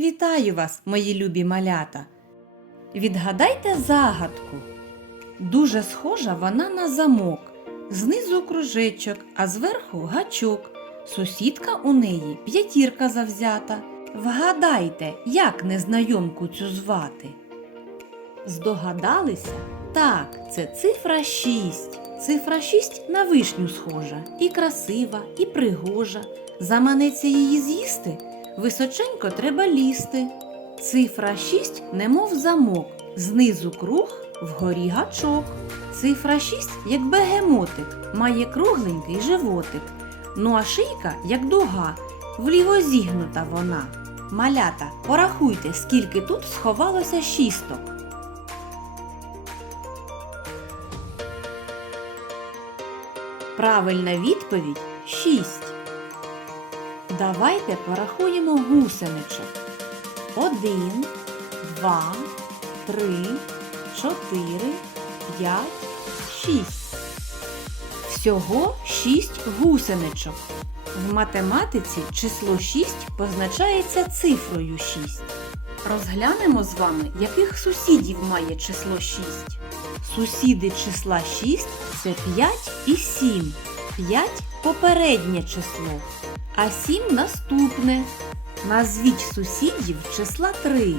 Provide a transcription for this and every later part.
Вітаю вас, мої любі малята! Відгадайте загадку. Дуже схожа вона на замок. Знизу кружечок, а зверху гачок. Сусідка у неї п'ятірка завзята. Вгадайте, як незнайомку цю звати. Здогадалися? Так, це цифра 6. Цифра 6 на вишню схожа, і красива, і пригожа. Заманеться її з'їсти, височенько треба лізти. Цифра 6 немов замок, знизу круг, вгорі гачок. Цифра 6, як бегемотик, має кругленький животик. Ну а шийка, як дуга, вліво зігнута вона. Малята, порахуйте, скільки тут сховалося шісток. Правильна відповідь 6. Давайте порахуємо гусеничок. Один, два, три, чотири, п'ять, шість. Всього шість гусеничок. В математиці число 6 позначається цифрою 6. Розглянемо з вами, яких сусідів має число 6. Сусіди числа 6 це 5 і 7. 5 попереднє число, а 7 наступне. Назвіть сусідів числа 3.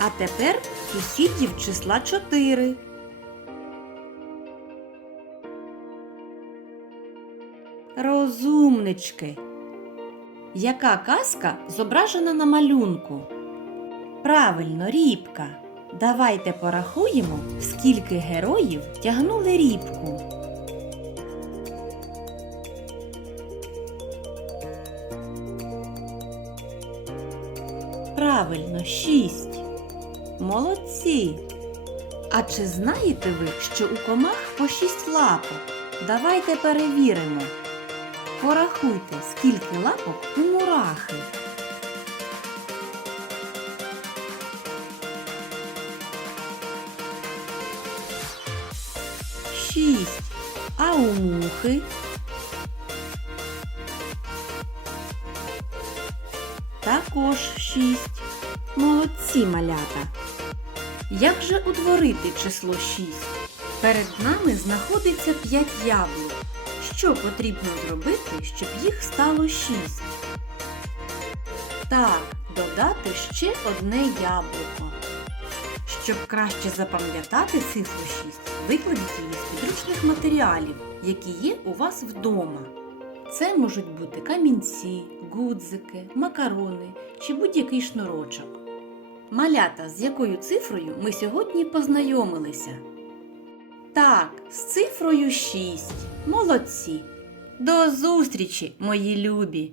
А тепер сусідів числа 4. Розумнички. Яка казка зображена на малюнку? Правильно, рібка. Давайте порахуємо, скільки героїв тягнули рібку. Правильно, шість. Молодці. А чи знаєте ви, що у комах по шість лапок? Давайте перевіримо. Порахуйте, скільки лапок у мурахи. Шість. А у мухи? Також шість. Молодці малята. Як же утворити число 6? Перед нами знаходиться 5 яблук. Що потрібно зробити, щоб їх стало 6? Так, додати ще одне яблуко. Щоб краще запам'ятати цифру 6, викладіть її з підручних матеріалів, які є у вас вдома. Це можуть бути камінці, гудзики, макарони чи будь-який шнурочок. Малята, з якою цифрою ми сьогодні познайомилися? Так, з цифрою 6. Молодці. До зустрічі, мої любі!